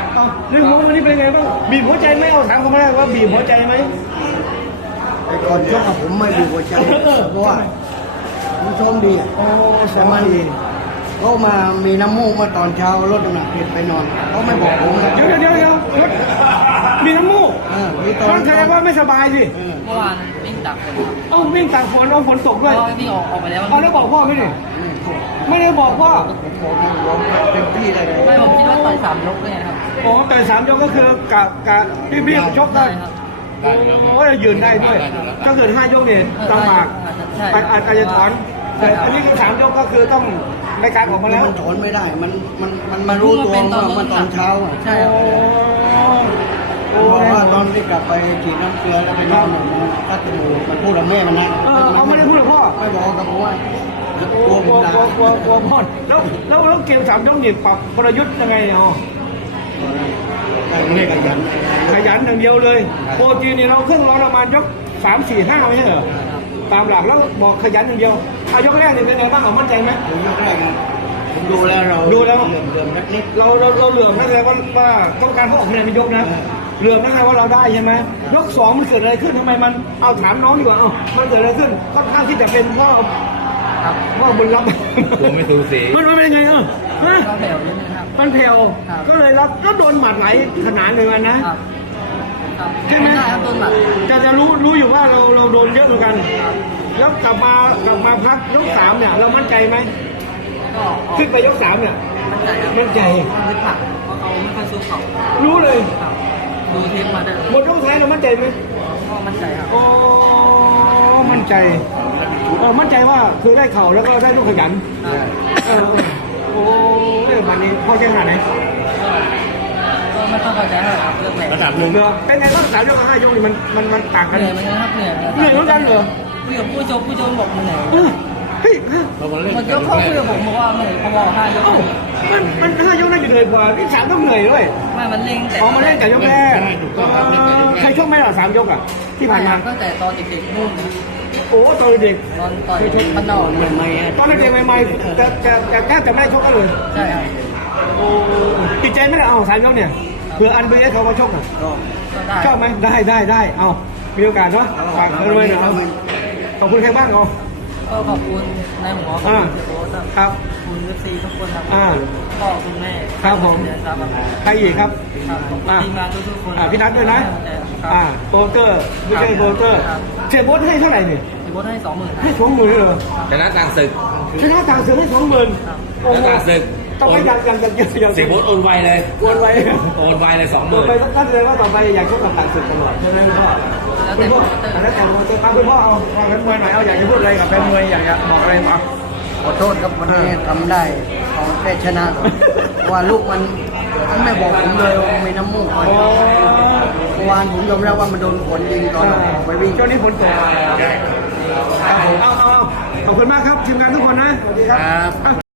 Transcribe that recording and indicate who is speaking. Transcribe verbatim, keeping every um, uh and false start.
Speaker 1: เอาเรื่องมวยวันนี้เป็นไงบ้างบีบหัวใจไหมเอาถามเขาแรกว่าบีบหัวใจไหม
Speaker 2: ไอ้ก่อนชกกับผมไม่ดูหัวใจเพราะว่ามันชมดี
Speaker 1: โอ้ส
Speaker 2: แต่
Speaker 1: มั
Speaker 2: มั
Speaker 1: ย
Speaker 2: นเขามามีน้ำมูกเมื่อตอนเช้าลดน้ำหนักผิดไปนอนเขาไม่บอกผมนะ
Speaker 1: เดี๋ยวเดี๋ยวเดี๋ยวเดี๋ยวมีน้ำมูก
Speaker 2: เออมีตอ
Speaker 1: มัน นแสดงว่าไม่สบายสิ
Speaker 2: เออ
Speaker 3: เมื่อวานวิ่งตักฝนครับ
Speaker 1: เอ้าวิ่งตากฝนเอาฝนตกด้วย
Speaker 3: ก็วิ่งออกออกไปแล้ว
Speaker 1: เอาแล้วบอกพ่อไหมนี่ไม่ได้บอกพ่อ
Speaker 2: ผมบอกผมบอกเต็มที่เลย
Speaker 3: ไม่ผมคิดว่าต่อยสามยกเลยครับ
Speaker 1: โอ้แต่สามยกก็คือกะกะพี่พี่ชกได้
Speaker 3: ครับ
Speaker 1: โอ้ยยืนได้ด้วยถ้าเกิดห้ายกเนี่ยลำบาก
Speaker 3: ใช่
Speaker 1: อาจอาจอาจจะถอนแต่อันนี้คือสามยกก็คือต้องในการออกมาแล้ว
Speaker 2: มันถอนไม่ได้ มันมันมันมารู้ตัวเมื่อเมื่อตอนเช้าอ่ะ
Speaker 3: ใช่ครับ
Speaker 1: โอ้
Speaker 2: มันบอกว่าตอนที่กลับไปฉีดน้ำเกลือแล้วไปนอนอยู่ก็จมูกมันพูดกับแม่มันนะ
Speaker 1: เออเอาไม่ได้พูดกับพ่อ
Speaker 2: ไม่บอกกับผมว่า
Speaker 1: โอ้
Speaker 2: กลัว
Speaker 1: ก
Speaker 2: ผ
Speaker 1: ลัว
Speaker 2: ม
Speaker 1: กลัว
Speaker 2: ด่าก
Speaker 1: ลัวกลัวพ่อแล้วแล้วแล้วเกมสามยกนี่ปรับกลยุทธ์ยังไงอ๋อ
Speaker 2: แต่ไม่ขยัน
Speaker 1: ขยันอย่างเดียวเลยโปรจีนนี่เราเครื่องร้อนประมาณยกสามสี่ห้าไม่ใช่เหรอตามหลักแล้วบอกขยันอย่างเดียวเอายกแรกนี่เป็นไงบ้างเอามั่นใจไหม
Speaker 2: ผมยกแรกนะผมดูแล้วเรา
Speaker 1: ดูแล้ว
Speaker 2: เดิมเดิมๆนิด
Speaker 1: เราเราเราเหลื่อมนั่นแสดงว่าว่าต้องการเขาออกคะแนนเป็นยกนะเหลื่อมนั่นแสดงว่าเราได้ใช่ไหมยกสองมันเกิดอะไรขึ้นทำไมมันเอาถามน้องดีกว่าเอ้ามันเกิดอะไรขึ้นค่อนข้างที่จะเป็นเพราะ
Speaker 3: ครับ
Speaker 1: ว่าบุญรับ
Speaker 4: ผมไม่สูสี
Speaker 1: มันมันเป็นยังไงเออฮะ
Speaker 3: ก็แผ่วนิดนึงครับ
Speaker 1: มันแผ่ว
Speaker 3: ครับ
Speaker 1: ก็เลยรับแล้วโดนหมัดไหลขนาดเลยวันนะครับ
Speaker 3: ครับ
Speaker 1: ใช่ไหม
Speaker 3: ได้ครับต้นหมัด
Speaker 1: จะจะรู้รู้อยู่ว่าเราเราโดนเยอะเหมือนกัน แล้วกลับมากลับมาพักยกสามเนี่ยเรามั่นใจไหม
Speaker 3: ก็ออก
Speaker 1: ขึ้นไปยกสามเนี่ย
Speaker 3: มั่นใจครับ
Speaker 1: มั่นใจ
Speaker 3: มันลึกผักเพราะเขาไม่ค่อยสู้เขา
Speaker 1: รู้เลย
Speaker 3: ครับดูเทปมาด้วย
Speaker 1: หมดยกท้ายเรามั่นใจไหม
Speaker 3: ก็มั่นใจครับ
Speaker 1: โอ้มั่นใจเออมั่นใจว่าคือได้เข่าแล้วก็ได้ลูกขยัน
Speaker 3: ครับ
Speaker 1: เออโอ้เรื่องวันนี้พอใจขนาดไหน
Speaker 3: ก็ไม่ต้องพอใจเท่าไหร่ครับเรื่องแผล
Speaker 4: ระดับหนึ่ง
Speaker 1: เหรอเป็นไงบ้างสามยกกับห้ายกนี่มันมันมันต่าง
Speaker 3: เห
Speaker 1: กัน
Speaker 3: นื่อยเหมือนกันครับเหนื่อย
Speaker 1: เหนื่อยเหมือนกันเหรอ
Speaker 3: คุยกับผู้ชมผู้ชมบอกมันเหนื่อย
Speaker 1: เออเฮ้ยฮะ
Speaker 4: เรามาเล่น
Speaker 3: มันยกเข้าคุยกับผมบอกว่าเหนื่อยเขาบอกห้ายก
Speaker 1: เอ้ามันมันห้ายกน่าจะเหนื่อยกว่านี่สามต้องเหนื่อยด้วย
Speaker 3: ไม่มันเล่งแต่
Speaker 1: อ๋อมาเล่นแต่ยกแรกใครชกไหมล่ะสามยกอ่ะที่ผ่านมา
Speaker 3: ตั้งแต่ตอนเด็กๆนู่นนะ
Speaker 1: โอ้ตอนเด็ก
Speaker 3: ตอนต่อยมันนอก
Speaker 2: ๆใหม่ๆอะ
Speaker 1: ตอนเด็กใหม่ๆแต่แต่แต่แทบจะไม่ได้ชกกันเลย
Speaker 3: ใช่ครับ
Speaker 1: โอ้ติดใจไหมล่ะเอาสามยกเนี่ยเผื่ออันเบสเขามาชกอ่ะ
Speaker 2: ก็
Speaker 3: ก็ได้
Speaker 1: ชอบไหมได้ได้ได้เอามีโอกาสเนาะฝากเพื่อนไว้หน่อยเอาขอบคุณใครบ้างเอา
Speaker 3: ก็ขอบคุณนายหัวขอบคุณเสียโบ๊ทครับ
Speaker 1: ครับ
Speaker 3: คุณเอฟซีทุกคนครับ
Speaker 1: อ่า
Speaker 3: พ่อคุณแม่
Speaker 1: ครับผม
Speaker 3: เดือนครับ
Speaker 1: ใครอีกครับ
Speaker 3: ครับขอบคุณทีมงานทุกๆคน
Speaker 1: อ่าพี่นัทด้วยนะ
Speaker 3: ครั
Speaker 1: อ่า
Speaker 3: บ
Speaker 1: โปรเตอร์ไม่ใช่โปรเตอร์
Speaker 3: ครับ
Speaker 1: เสียโบสให้เท่าไหร่เนี่ย
Speaker 3: เสียโบ๊ทให้สองหมื่น
Speaker 1: ให้สองหมื่นเลยเหรอ
Speaker 4: ชนะต่างศึก
Speaker 1: ชนะต่างเสือให้สองหมื่นโอ้
Speaker 4: ช
Speaker 1: โห
Speaker 4: นะต่างศึก
Speaker 1: ต้องไปอยากอยากอยากอยากอยาก
Speaker 4: เสียโบ๊ทโอนไวเลย
Speaker 1: วนไว้
Speaker 4: โอนไวเลยสองห
Speaker 1: ต่อ
Speaker 4: มื่น
Speaker 1: ไปตั้งใจว่าต่อไปอยากชกกับต่างศึกตลอดใช่ไหมคุณพ่อคุณพ่อแล้วแต่คุณพ่อคุณพ่อเอาฟังแฟนมวยหน่อยเอาอยากจะพูดอะไรกับแฟนมวยอยากจะบอกอะไรมา
Speaker 2: ขอโทษครับวันนี้ทำได้ของแค่ชนะว่าลูกมันมันไม่บอกผมเลยว่ามีน้ำมูกมัน
Speaker 1: โอ้
Speaker 2: เมื่อวานผมยอมรับว่ามันโดนฝนยิงตอนออกไปวิ่ง
Speaker 1: ช่วงนี้ฝนตกเอาเอาเอาขอบคุณมากครับทีมงานทุกคนนะสวัสดีครับ